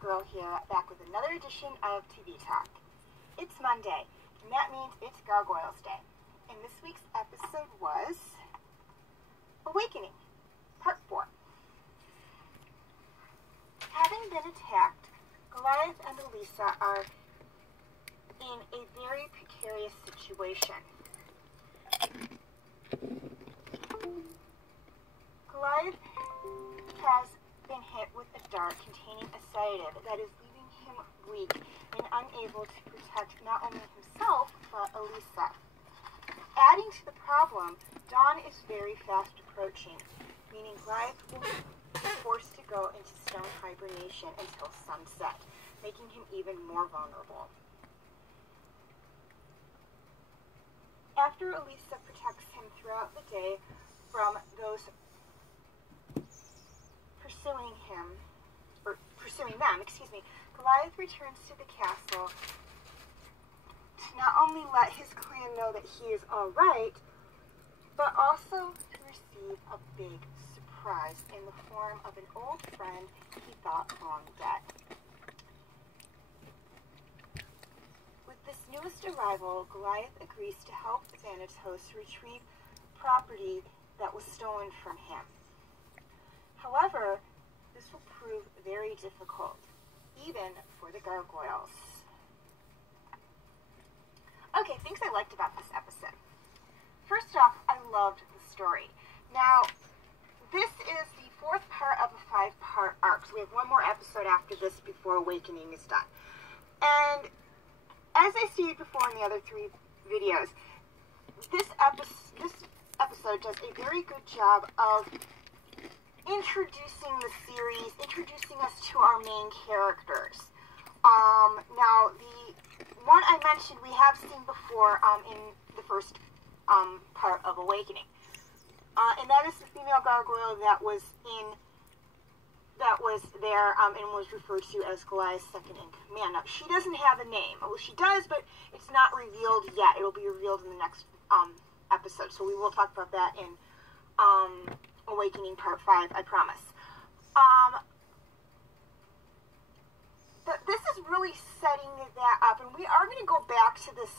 Girl here, back with another edition of TV Talk. It's Monday, and that means it's Gargoyles Day. And this week's episode was Awakening, Part 4. Having been attacked, Goliath and Elisa are in a very precarious situation. Goliath has been hit with a dart containing a sedative that is leaving him weak and unable to protect not only himself, but Elisa. Adding to the problem, dawn is very fast approaching, meaning Goliath will be forced to go into stone hibernation until sunset, making him even more vulnerable. After Elisa protects him throughout the day from those pursuing them, Goliath returns to the castle to not only let his clan know that he is alright, but also to receive a big surprise in the form of an old friend he thought long dead. With this newest arrival, Goliath agrees to help Thanatos retrieve property that was stolen from him. However, this will prove very difficult, even for the Gargoyles. Okay, things I liked about this episode. First off, I loved the story. Now, this is the fourth part of a 5-part arc, so we have one more episode after this before Awakening is done. And as I stated before in the other 3 videos, this episode does a very good job of introducing the series, introducing us to our main characters. Now, the one I mentioned we have seen before in the first part of Awakening. And that is the female gargoyle that was there and was referred to as Goliath's second in command. Now, she doesn't have a name. Well, she does, but it's not revealed yet. It'll be revealed in the next episode, so we will talk about that in Awakening Part 5, I promise. But this is really setting that up, and we are going to go back to this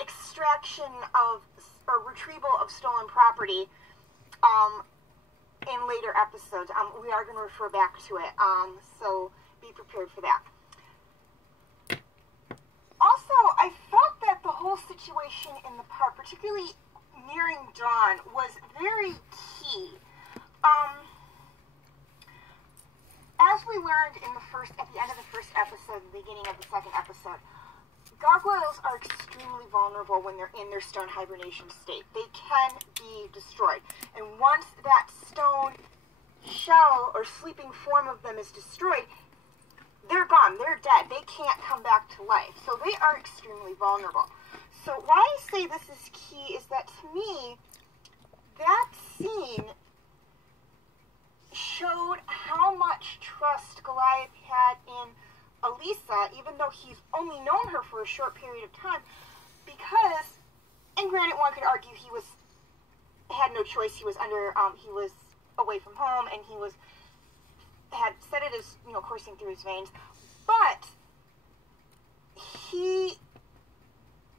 extraction of, or retrieval of stolen property in later episodes. We are going to refer back to it, so be prepared for that. Also, I felt that the whole situation in the park, particularly nearing dawn, was very key. As we learned at the end of the first episode, the beginning of the second episode, gargoyles are extremely vulnerable when they're in their stone hibernation state. They can be destroyed. And once that stone shell or sleeping form of them is destroyed, they're gone. They're dead. They can't come back to life. So they are extremely vulnerable. So why I say this is key is that, to me, that scene showed how much trust Goliath had in Elisa, even though he's only known her for a short period of time, because, and granted, one could argue he had no choice. He was he was away from home, and he had sedatives, coursing through his veins, but he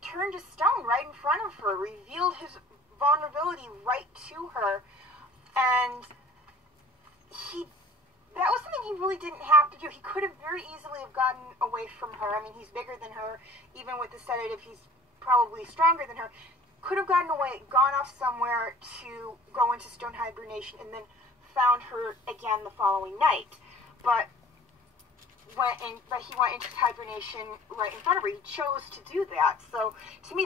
turned to stone right in front of her, revealed his vulnerability right to her, and that was something he really didn't have to do. He could have very easily have gotten away from her. I mean, he's bigger than her. Even with the sedative, he's probably stronger than her. Could have gotten away, gone off somewhere to go into stone hibernation, and then found her again the following night. But he went into hibernation right in front of her. He chose to do that. So to me,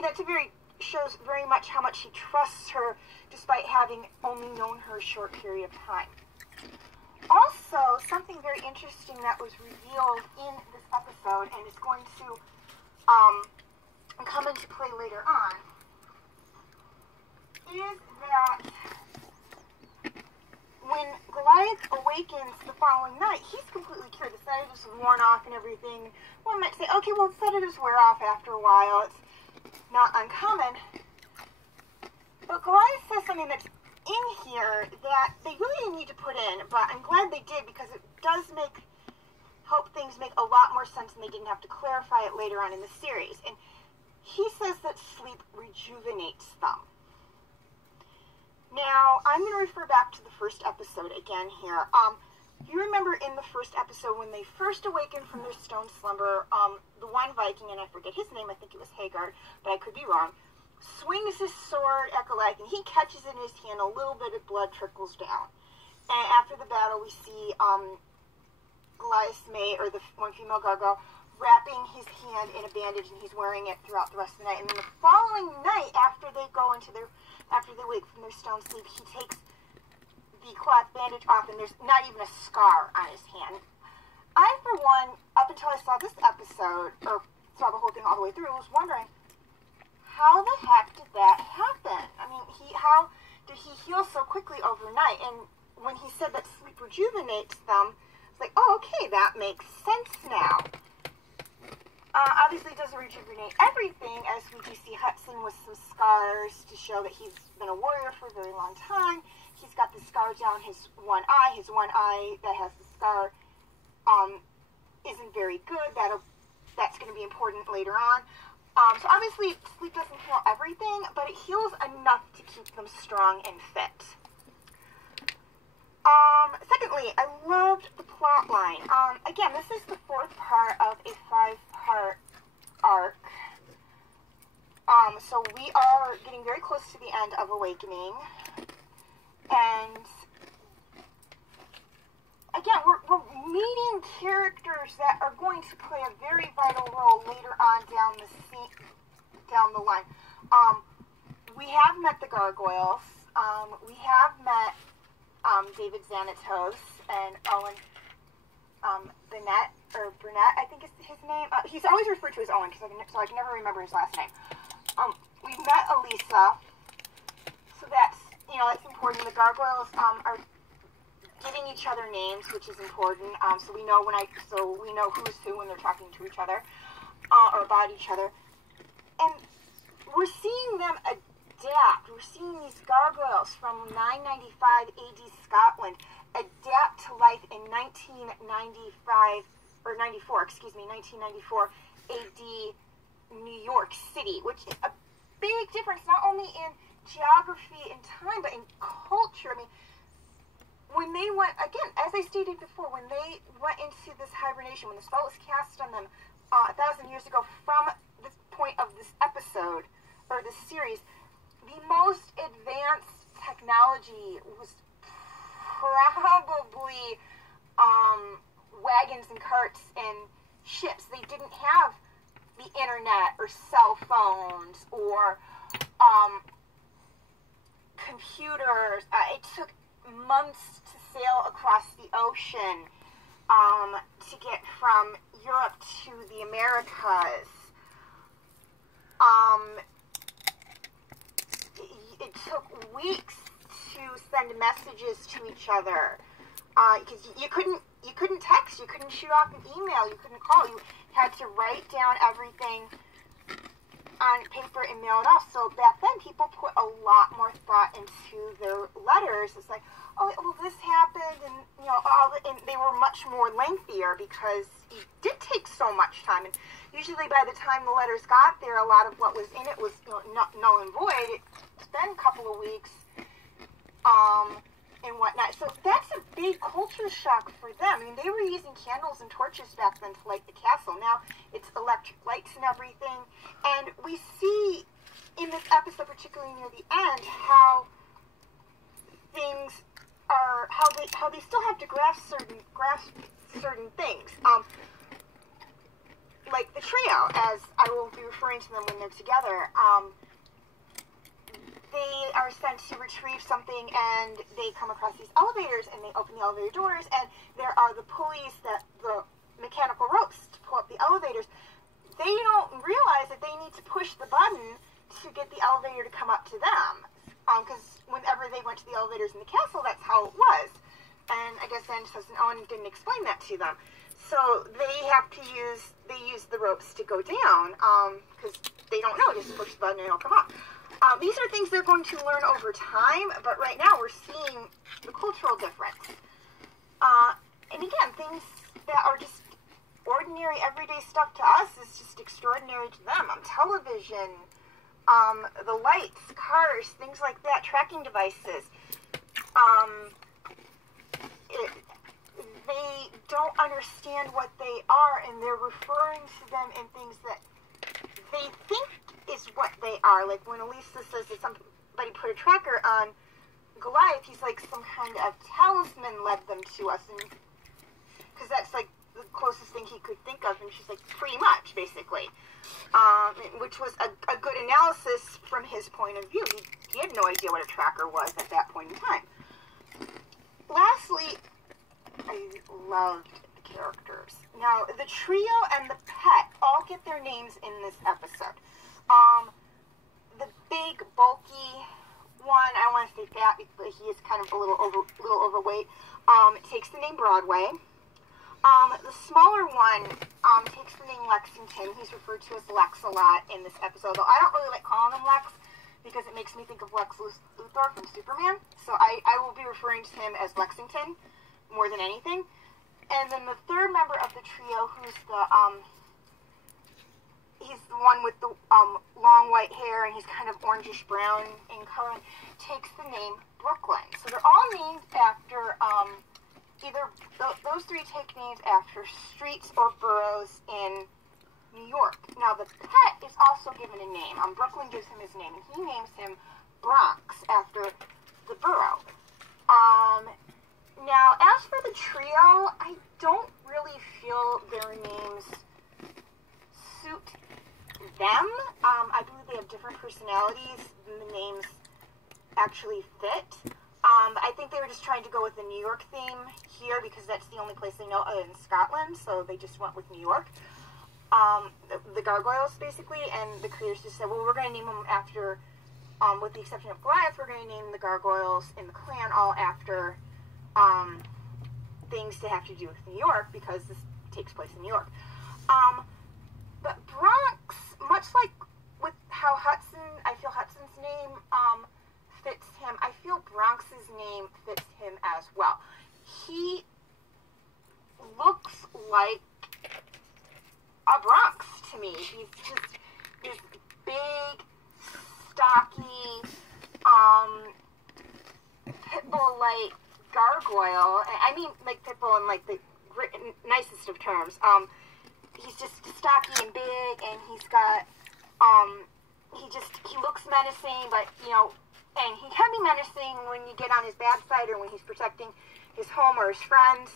shows very much how much he trusts her, despite having only known her a short period of time. Also, something very interesting that was revealed in this episode, and is going to come into play later on, is that when Goliath awakens the following night, he's completely cured. The sedatives are worn off and everything. One might say, okay, well, sedatives wear off after a while. It's not uncommon. But Goliath says something that's in here that they really didn't need to put in, but I'm glad they did, because it help things make a lot more sense, and they didn't have to clarify it later on in the series. And he says that sleep rejuvenates them. Now, I'm going to refer back to the first episode again here. You remember in the first episode when they first awakened from their stone slumber, the one Viking, and I forget his name, I think it was Hagar, but I could be wrong, swings his sword at Goliath, and he catches it in his hand, a little bit of blood trickles down. And after the battle, we see Goliath's mate, or the one female gargoyle, wrapping his hand in a bandage, and he's wearing it throughout the rest of the night. And then the following night, after they wake from their stone sleep, he takes the cloth bandage off, and there's not even a scar on his hand. I, for one, up until I saw this episode, or saw the whole thing all the way through, was wondering, how the heck did that happen? I mean, how did he heal so quickly overnight? And when he said that sleep rejuvenates them, it's like, oh, okay, that makes sense now. Obviously, it doesn't rejuvenate everything, as we do see Hudson with some scars to show that he's been a warrior for a very long time. He's got the scar down his one eye. His one eye that has the scar isn't very good. That's going to be important later on. So obviously, sleep doesn't heal everything, but it heals enough to keep them strong and fit. Secondly, I loved the plot line. Again, this is the fourth part of a 5-part arc. So we are getting very close to the end of Awakening. And again, we're meeting characters that are going to play a very vital role later on down the line. We have met the Gargoyles. We have met David Xanatos and Owen Burnett, I think is his name. He's always referred to as Owen, so I can never remember his last name. We've met Elisa, so that's important. The Gargoyles are giving each other names, which is important. So we know who's who when they're talking to each other or about each other, and we're seeing them adapt. We're seeing these gargoyles from 995 AD Scotland adapt to life in 1994 AD New York City, which is a big difference, not only in geography and time, but in culture. I mean, when they went, again, as I stated before, when they went into this hibernation, when the spell was cast on them 1,000 years ago, from the point of this episode, or this series, the most advanced technology was probably wagons and carts and ships. They didn't have the internet or cell phones or computers. It took months to sail across the ocean to get from Europe to the Americas. It took weeks to send messages to each other because you couldn't text, you couldn't shoot off an email, you couldn't call. You had to write down everything on paper and mail it off. So back then, people put a lot more thought into their letters. It's like, oh, well, this happened, and and they were much more lengthier because it did take so much time. And usually, by the time the letters got there, a lot of what was in it was null and void. It's been a couple of weeks, and whatnot. So that's a big culture shock for them. I mean, they were using candles and torches back then to light the castle. Now it's electric lights and everything. And we see in this episode, particularly near the end, how things are, how they still have to grasp certain things. Like the trio, as I will be referring to them when they're together. They are sent to retrieve something, and they come across these elevators, and they open the elevator doors, and there are the pulleys, the mechanical ropes to pull up the elevators. They don't realize that they need to push the button to get the elevator to come up to them, because whenever they went to the elevators in the castle, that's how it was. And I guess Xanatos and Owen didn't explain that to them. So they use the ropes to go down, because they don't know, just push the button and it'll come up. These are things they're going to learn over time, but right now we're seeing the cultural difference. And again, things everyday stuff to us is just extraordinary to them. Television, the lights, cars, things like that, tracking devices. They don't understand what they are, and they're referring to them in things that they think is what they are. Like when Elisa says that somebody put a tracker on Goliath, he's like, some kind of talisman led them to us, and because that's like the closest thing he could think of, and she's like, pretty much, basically, which was a good analysis from his point of view. He had no idea what a tracker was at that point in time. Lastly, I loved the characters. Now, the trio and the pet all get their names in this episode. The big, bulky one, I don't want to say fat, but he is kind of a little overweight, takes the name Broadway. The smaller one takes the name Lexington. He's referred to as Lex a lot in this episode, though I don't really like calling him Lex because it makes me think of Lex Luthor from Superman. So I will be referring to him as Lexington more than anything. And then the third member of the trio, who's he's the one with the long white hair, and he's kind of orangish brown in color, takes the name Brooklyn. So they're all named after those three take names after streets or boroughs in New York. Now the pet is also given a name. Brooklyn gives him his name, and he names him Bronx after the borough. Now as for the trio, I don't really feel their names suit them. I believe they have different personalities than the names actually fit. I think they were just trying to go with the New York theme here because that's the only place they know other than Scotland, so they just went with New York. The Gargoyles, basically, and the creators just said, well, we're going to name them after, with the exception of Goliath, we're going to name the Gargoyles and the clan all after things to have to do with New York, because this takes place in New York. But Bronx, much like with how I feel Hudson's name fits him, I feel Bronx's name fits him as well. He looks like a Bronx to me. He's just this big, stocky, Pitbull-like gargoyle. I mean, like Pitbull in like the nicest of terms. He's just stocky and big, and he's got, he looks menacing, but, you know, and he can be menacing when you get on his bad side or when he's protecting his home or his friends,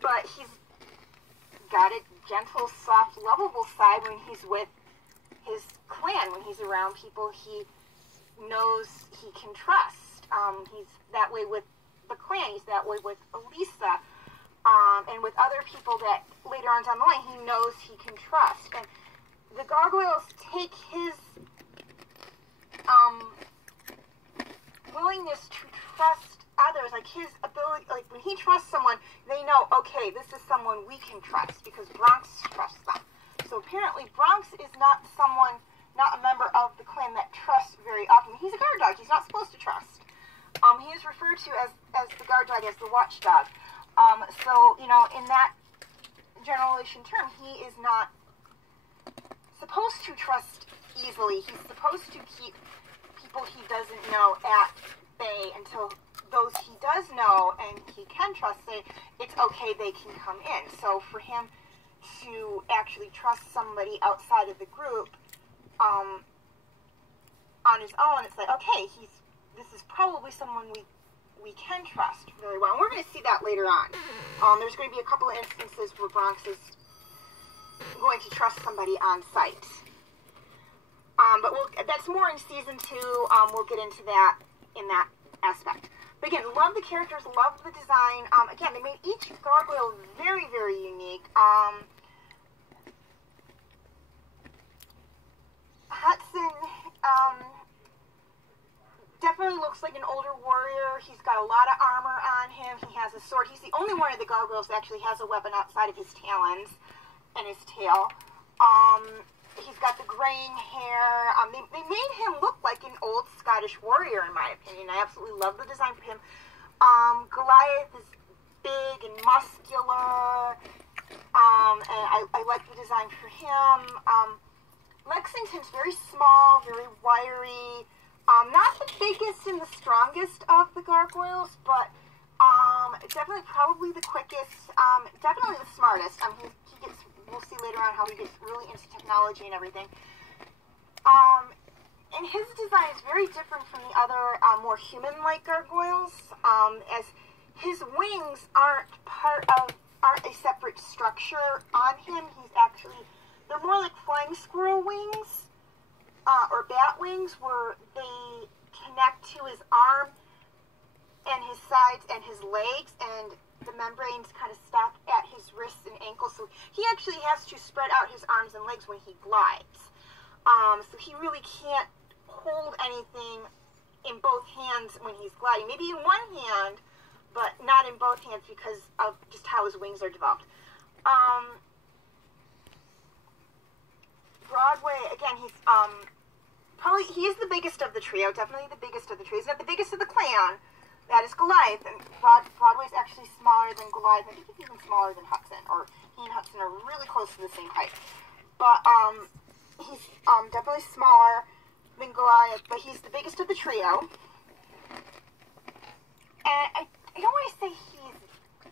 but he's got a gentle, soft, lovable side when he's with his clan, when he's around people he knows he can trust. He's that way with the clan, he's that way with Elisa, and with other people that later on down the line he knows he can trust. And the Gargoyles take his willingness to trust others, like his ability, like when he trusts someone, they know, okay, this is someone we can trust because Bronx trusts them. So apparently Bronx is not a member of the clan that trusts very often. He's a guard dog. He's not supposed to trust. He is referred to as the guard dog, as the watchdog. So, you know, in that generalization term, he is not supposed to trust easily. He's supposed to keep people he doesn't know at bay until those he does know and he can trust say it's okay, they can come in. So for him to actually trust somebody outside of the group on his own, it's like, okay, this is probably someone we can trust very well. And we're going to see that later on. There's going to be a couple of instances where Bronx is going to trust somebody on site. But that's more in season 2. We'll get into that in that aspect. But again, love the characters, love the design. Again, they made each gargoyle very, very unique. Hudson definitely looks like an older warrior. He's got a lot of armor on him. He has a sword. He's the only one of the gargoyles that actually has a weapon outside of his talons and his tail. He's got the graying hair. They made him look like an old Scottish warrior, in my opinion. I absolutely love the design for him. Goliath is big and muscular, and I like the design for him. Lexington's very small, very wiry. Not the biggest and the strongest of the gargoyles, but definitely probably the quickest. Definitely the smartest. He gets. We'll see later on how he gets really into technology and everything. And his design is very different from the other more human-like gargoyles, as his wings aren't a separate structure on him. They're more like flying squirrel wings, or bat wings, where they connect to his arm and his sides and his legs, and the membranes kind of stop at his wrists and ankles, so he actually has to spread out his arms and legs when he glides. So he really can't hold anything in both hands when he's gliding. Maybe in one hand, but not in both hands because of just how his wings are developed. Broadway, again, he is the biggest of the trio, definitely the biggest of the trio. He's not the biggest of the clan. That is Goliath, and Broadway's actually smaller than Goliath. I think he's even smaller than Hudson, or he and Hudson are really close to the same height. But he's definitely smaller than Goliath, but he's the biggest of the trio. And I don't want to say he's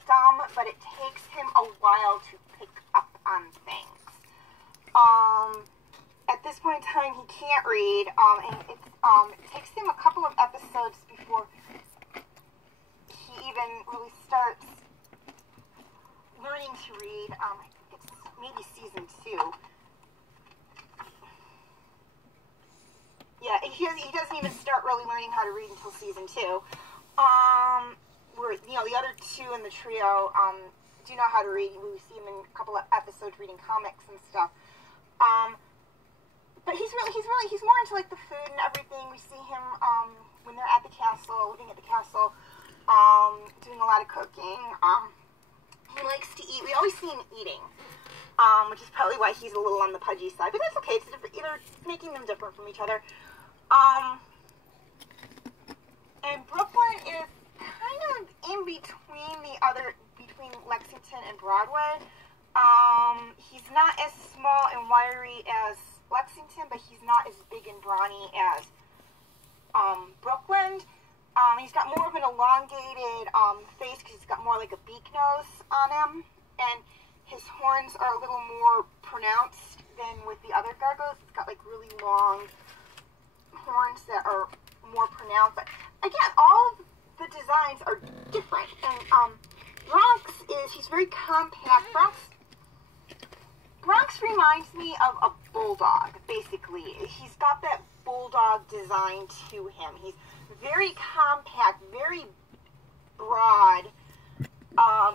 dumb, but it takes him a while to pick up on things. At this point in time, he can't read, and it takes him a couple of episodes before he even really starts learning to read. I think it's maybe season 2. Yeah, he doesn't even start really learning how to read until season 2. Where, the other two in the trio do know how to read. We see him in a couple of episodes reading comics and stuff. But he's more into like the food and everything. We see him when they're at the castle, living at the castle, doing a lot of cooking. He likes to eat. We always see him eating, which is probably why he's a little on the pudgy side. But that's okay. It's either making them different from each other. And Brooklyn is kind of in between Lexington and Broadway. He's not as small and wiry as Lexington, but he's not as big and brawny as Brooklyn. He's got more of an elongated face because he's got more like a beak nose on him, and his horns are a little more pronounced than with the other gargoyles. It's got like really long horns that are more pronounced. But again, all of the designs are different. And Bronx he's very compact. Bronx reminds me of a bulldog, basically. He's got that bulldog design to him. He's very compact, very broad.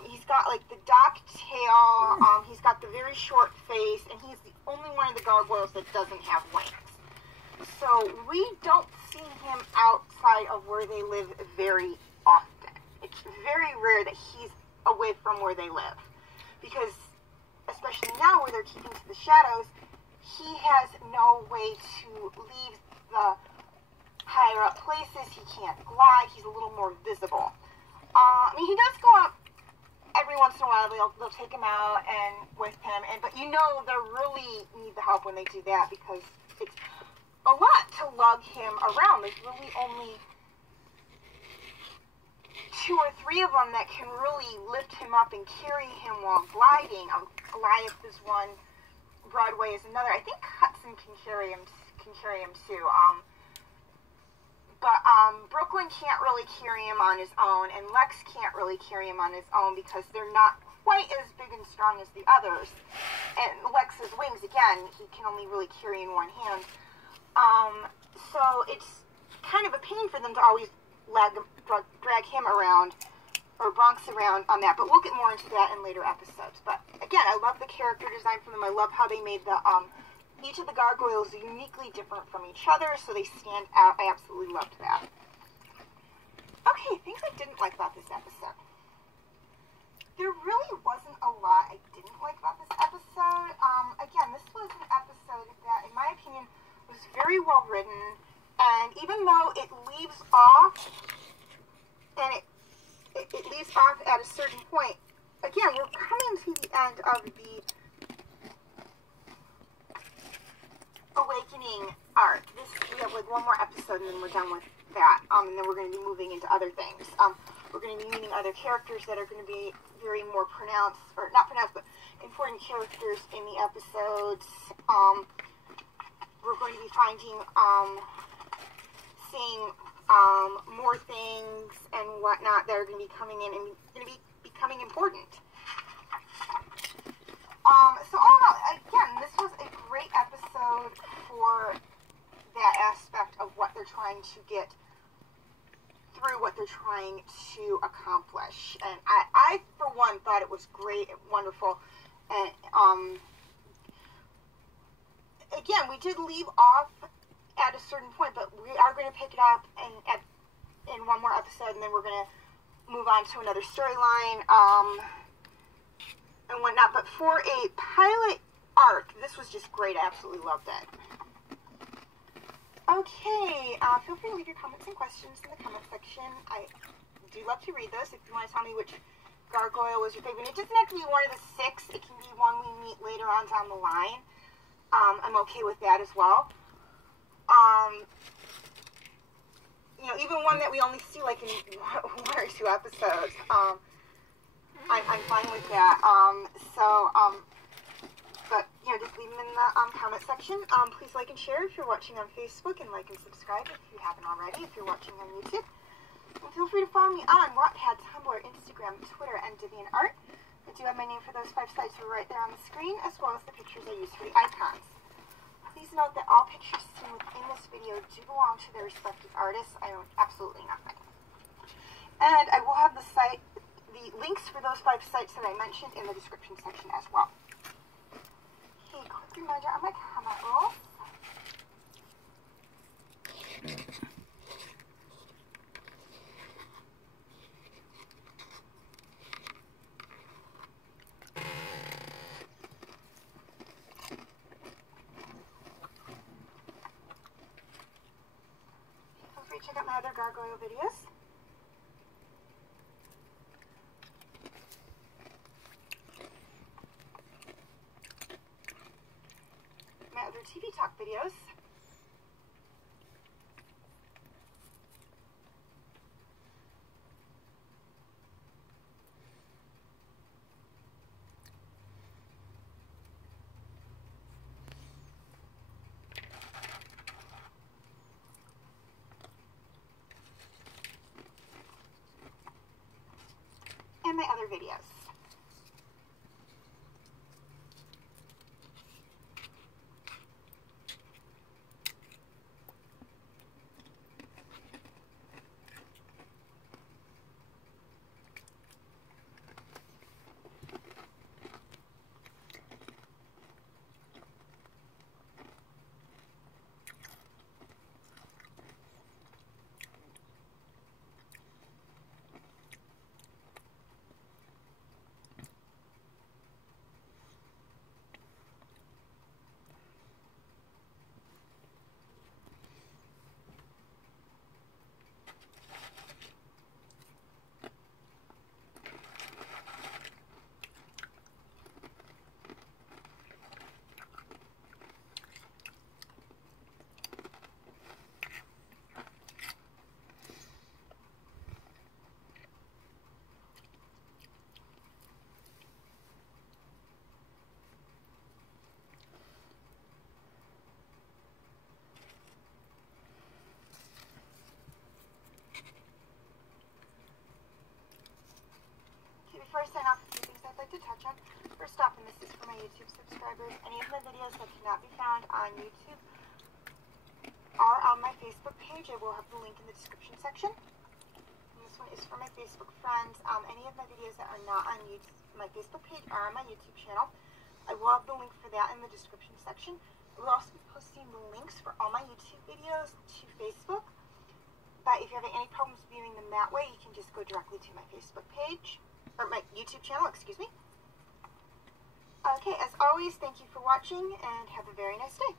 He's got like the dock tail. He's got the very short face, and he's the only one of the gargoyles that doesn't have wings. So we don't see him outside of where they live very often. It's very rare that he's away from where they live, because especially now where they're keeping to the shadows, he has no way to leave the higher up places. He can't glide. He's a little more visible. He does go out every once in a while. They'll take him out and with him, but they really need the help when they do that, because it's a lot to lug him around. There's really only 2 or 3 of them that can really lift him up and carry him while gliding. Goliath is one. Broadway is another. I think Hudson can carry him too. But Brooklyn can't really carry him on his own, and Lex can't really carry him on his own because they're not quite as big and strong as the others. And Lex's wings, again, he can only really carry in one hand. So it's kind of a pain for them to always drag him around, or Bronx around on that, but we'll get more into that in later episodes. But again, I love the character design from them. I love how they made the each of the gargoyles uniquely different from each other, so they stand out. I absolutely loved that. Okay, things I didn't like about this episode. There really wasn't a lot I didn't like about this episode. Again, this was an episode that, in my opinion, was very well written, and even though it leaves off, and it leaves off at a certain point, again, we're coming to the end of the Awakening arc. We have like one more episode and then we're done with that. And then we're going to be moving into other things. We're going to be meeting other characters that are going to be very more pronounced, or not pronounced, but important characters in the episodes. We're going to be seeing more things and whatnot that are going to be coming in and going to be becoming important. So all in all, again, this was a great episode for that aspect of what they're trying to get through, what they're trying to accomplish. And I for one, thought it was great and wonderful. And, again, we did leave off at a certain point, but we are going to pick it up in one more episode, and then we're going to move on to another storyline, and whatnot. But for a pilot arc, this was just great. I absolutely loved it. Okay, feel free to leave your comments and questions in the comment section. I do love to read those. If you want to tell me which gargoyle was your favorite, it doesn't have to be one of the 6. It can be one we meet later on down the line. I'm okay with that as well. You know, even one that we only see like in 1 or 2 episodes. I'm fine with that. But, you know, just leave them in the comment section. Please like and share if you're watching on Facebook, and like and subscribe if you haven't already, if you're watching on YouTube. And feel free to follow me on Wattpad, Tumblr, Instagram, Twitter, and DeviantArt. I do have my name for those 5 sites right there on the screen, as well as the pictures I use for the icons. Please note that all pictures seen within this video do belong to their respective artists. I own absolutely nothing. And I will have the links for those 5 sites that I mentioned in the description section as well. Okay, quick reminder on my comment rules. Feel free to check out my other gargoyle videos. My other TV talk videos. And my other videos. Before I sign off, a few things I'd like to touch on. First off, and this is for my YouTube subscribers, any of my videos that cannot be found on YouTube are on my Facebook page. I will have the link in the description section. And this one is for my Facebook friends. Any of my videos that are not on YouTube, my Facebook page are on my YouTube channel. I will have the link for that in the description section. I will also be posting the links for all my YouTube videos to Facebook. But if you're having any problems viewing them that way, you can just go directly to my Facebook page. Or my YouTube channel, excuse me. Okay, as always, thank you for watching, and have a very nice day.